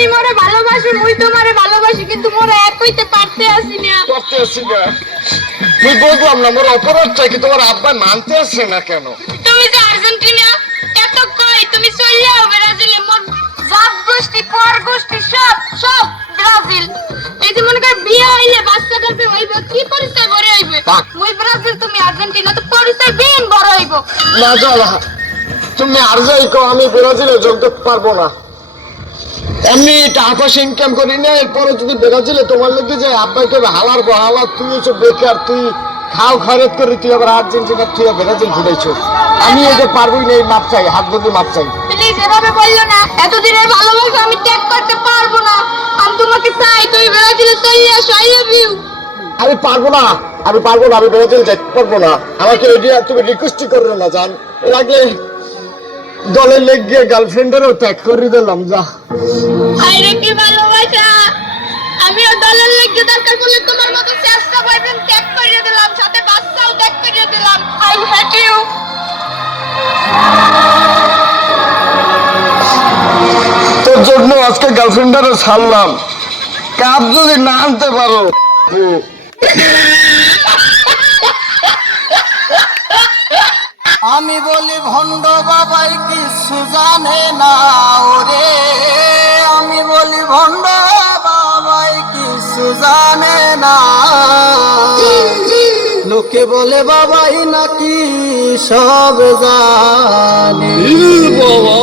তুমি মোরে ভালোবাসো, মুই তোমারে ভালোবাসি, কিন্তু মোরে এক হইতে পারতে আসি না। তুই বুঝলাম না, মোর অপরাধটা কি তোমার আব্বা মানতে আসছে না কেন? তুমি যে আর্জেন্টিনা এত কই, তুমি চলে যাও ব্রাজিলে। মোর জাত গোষ্ঠী পর গোষ্ঠী সব সব ব্রাজিল। এই যে মনে কর বিয়ে হইলে বাচ্চা কাচ্চা হইব, কি পরিচয় বড় হইবে? মুই ব্রাজিল, তুমি আর্জেন্টিনা, তো পরিচয় বিন বড় হইব না চল, তুমি আর যাই কো, আমি ব্রাজিলে যোগ দিতে পারবো না। এমনি টাকা পয়সা ইনকাম করি না, এরপরে যদি ব্রাজিলে তোমার লোকে যে আব্বাইকে হালার বহালা, তুই হচ্ছে বেকার, তুই খাও খরচ করে তুই আবার আর্জেন্টিনা তুই ব্রাজিল ঘুরেছো। আমি এই যে পারবই না, এই মাপ চাই, হাত ধরে মাপ চাই। প্লিজ এভাবে বললো না, এতদিনের ভালোবাসা আমি ত্যাগ করতে পারবো না। আমি তোমাকে চাই, তুমি ব্রাজিলে চলে আসো। I love you. আমি পারবো না, আমি পারবো না, আমি ব্রাজিল যেতে পারবো না। আমাকে তুমি রিকোয়েস্ট করো না, জান। এর আগে দলের লেগ গিয়ে গার্লফ্রেন্ডেরও ত্যাগ করে দিলাম, যা। আইরে কি ভালোবাসা! আমিও দলের লেগে দরকার পড়লে তোমার মতো চেষ্টা পাইবেন ত্যাগ করিয়ে দিলাম, সাথে বাচ্চাও ত্যাগ করিয়ে দিলাম। I hate you. তোর জন্য আজকে গার্লফ্রেন্ডারও ছাড়লাম, কাপ যদি না আনতে পারো। আমি বলি ভণ্ড বাবাই কিছু জানে না ওরে, আমি বলি ভণ্ড বাবাই কিছু জানে না। লোকে বলে বাবাই নাকি সব জানে। বাবা